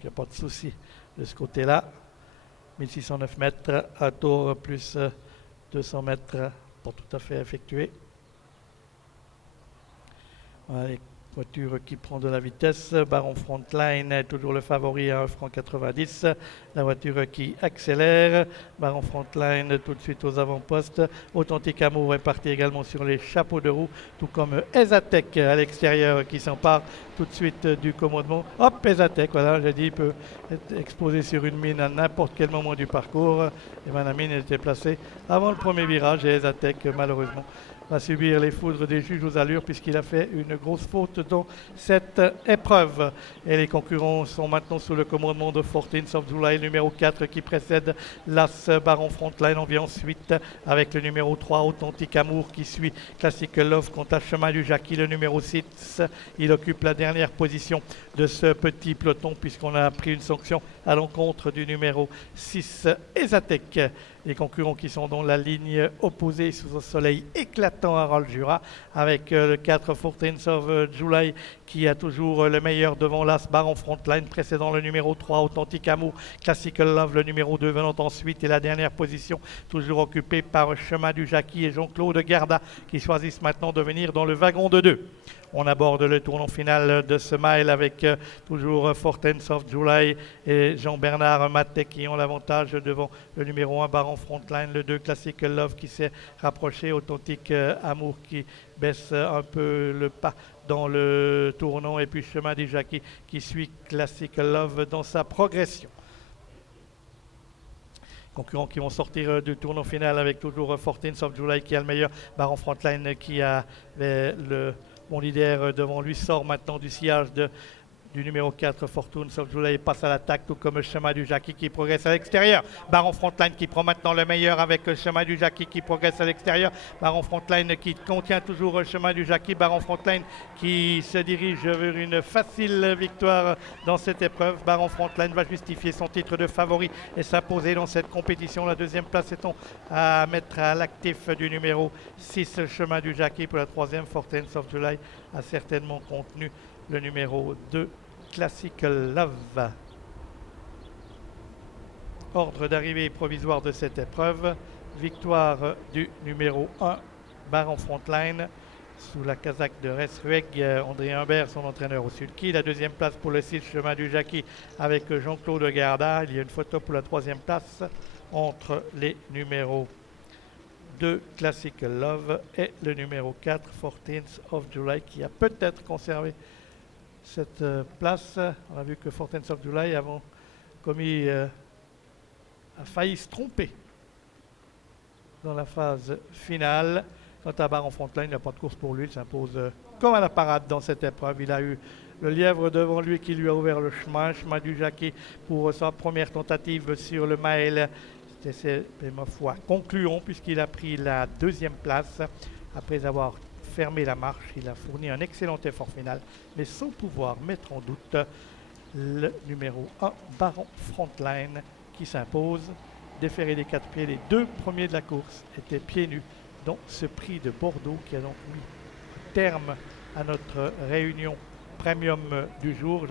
il n'y a pas de souci de ce côté-là. 1609 mètres, un tour plus 200 mètres pour tout à fait effectuer. Voilà, les voitures qui prend de la vitesse. Baron Frontline est toujours le favori à 1,90 francs. La voiture qui accélère. Baron Frontline tout de suite aux avant-postes. Authentique Amour est parti également sur les chapeaux de roue, tout comme Ezatec à l'extérieur qui s'empare tout de suite du commandement. Hop, Ezatec, voilà, j'ai dit, il peut être exposé sur une mine à n'importe quel moment du parcours. Et bien, la mine était placée avant le premier virage et Ezatec, malheureusement, va subir les foudres des juges aux allures puisqu'il a fait une grosse faute dans cette épreuve. Et les concurrents sont maintenant sous le commandement de Fortines of July, numéro 4 qui précède l'As Baron Frontline. On vient ensuite avec le numéro 3 Authentique Amour qui suit Classic Love quant à Chemin du Jackie, le numéro 6. Il occupe la dernière position de ce petit peloton puisqu'on a pris une sanction à l'encontre du numéro 6 Ezatec. Les concurrents qui sont dans la ligne opposée sous un soleil éclatant à Roll-Jura avec le 4 Fortines of July qui a toujours le meilleur devant l'As Baron Frontline précédant le numéro 3 Authentique Amour, Classical Love le numéro 2 venant ensuite et la dernière position toujours occupée par Chemin du Jackie et Jean-Claude Garda qui choisissent maintenant de venir dans le wagon de 2. On aborde le tournant final de ce mile avec toujours Fortines of July et Jean-Bernard Matet qui ont l'avantage devant le numéro 1 Baron Frontline, le 2 Classical Love qui s'est rapproché, Authentique Amour qui baisse un peu le pas dans le tournant et puis Chemin du Jackie qui suit Classical Love dans sa progression. Concurrents qui vont sortir du tournant final avec toujours Fortines of July qui a le meilleur, Baron Frontline qui a le bon leader devant lui, sort maintenant du sillage du numéro 4 Fortines of July, passe à l'attaque tout comme Chemin du Jackie qui progresse à l'extérieur. Baron Frontline qui prend maintenant le meilleur avec Chemin du Jackie qui progresse à l'extérieur. Baron Frontline qui contient toujours Chemin du Jackie. Baron Frontline qui se dirige vers une facile victoire dans cette épreuve. Baron Frontline va justifier son titre de favori et s'imposer dans cette compétition. La deuxième place étant à mettre à l'actif du numéro 6 Chemin du Jackie. Pour la troisième, Fortines of July a certainement contenu le numéro 2 Classical Love. Ordre d'arrivée provisoire de cette épreuve. Victoire du numéro 1 Baron Frontline sous la casaque de Resrueg, André Humbert, son entraîneur au sulky. La deuxième place pour le 6 Chemin du Jackie avec Jean-Claude Garda. Il y a une photo pour la troisième place entre les numéros 2 Classical Love et le numéro 4 Fortines of July qui a peut-être conservé cette place. On a vu que Fortines of July a failli se tromper dans la phase finale. Quant à Baron Frontline, il n'y a pas de course pour lui, il s'impose comme à la parade dans cette épreuve. Il a eu le lièvre devant lui qui lui a ouvert le chemin du Jackie pour sa première tentative sur le mile. C'était, ma foi, concluant puisqu'il a pris la deuxième place après avoir fermé la marche. Il a fourni un excellent effort final, mais sans pouvoir mettre en doute le numéro 1 Baron Frontline qui s'impose. Déféré des 4 pieds, les 2 premiers de la course étaient pieds nus dans ce prix de Bordeaux qui a donc mis terme à notre réunion premium du jour.